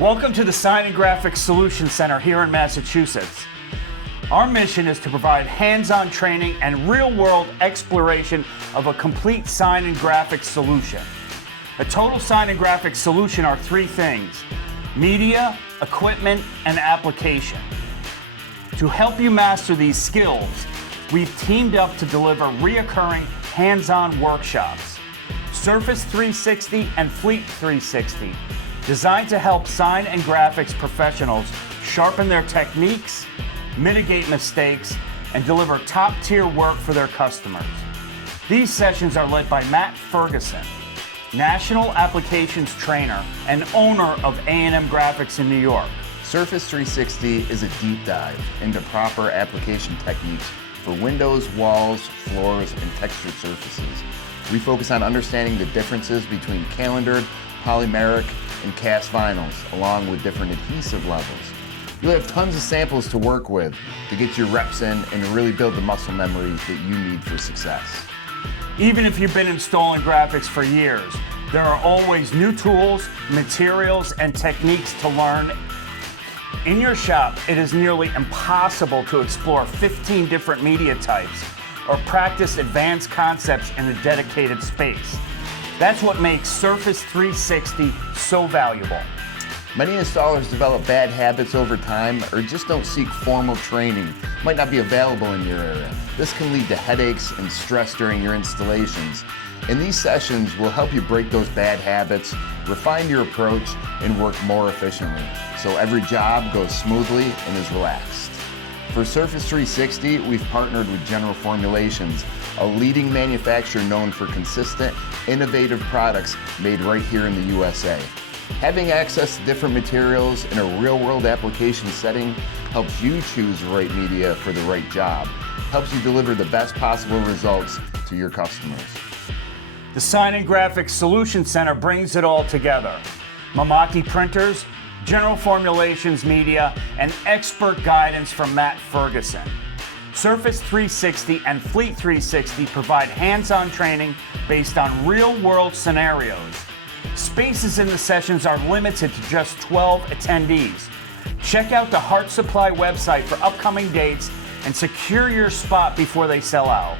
Welcome to the Sign and Graphics Solution Center here in Massachusetts. Our mission is to provide hands-on training and real-world exploration of a complete sign and graphics solution. A total sign and graphics solution are three things: media, equipment, and application. To help you master these skills, we've teamed up to deliver reoccurring hands-on workshops. SURFACE360 and FLEET360, designed to help sign and graphics professionals sharpen their techniques, mitigate mistakes, and deliver top-tier work for their customers. These sessions are led by Matt Ferguson, National Applications Trainer and owner of A&M Graphics in New York. SURFACE360 is a deep dive into proper application techniques for windows, walls, floors, and textured surfaces. We focus on understanding the differences between calendared, polymeric, and cast vinyls, along with different adhesive levels. You'll have tons of samples to work with to get your reps in and to really build the muscle memory that you need for success. Even if you've been installing graphics for years, there are always new tools, materials, and techniques to learn. In your shop, it is nearly impossible to explore 15 different media types or practice advanced concepts in a dedicated space. That's what makes SURFACE360 so valuable. Many installers develop bad habits over time or just don't seek formal training. Might not be available in your area. This can lead to headaches and stress during your installations. And these sessions will help you break those bad habits, refine your approach, and work more efficiently, so every job goes smoothly and is relaxed. For SURFACE360, we've partnered with General Formulations, a leading manufacturer known for consistent, innovative products made right here in the USA. Having access to different materials in a real-world application setting helps you choose the right media for the right job, helps you deliver the best possible results to your customers. The Sign and Graphics Solution Center brings it all together: Mamaki printers, General Formulations media, and expert guidance from Matt Ferguson. SURFACE360 and FLEET360 provide hands-on training based on real-world scenarios. Spaces in the sessions are limited to just 12 attendees. Check out the Hart Supply website for upcoming dates and secure your spot before they sell out.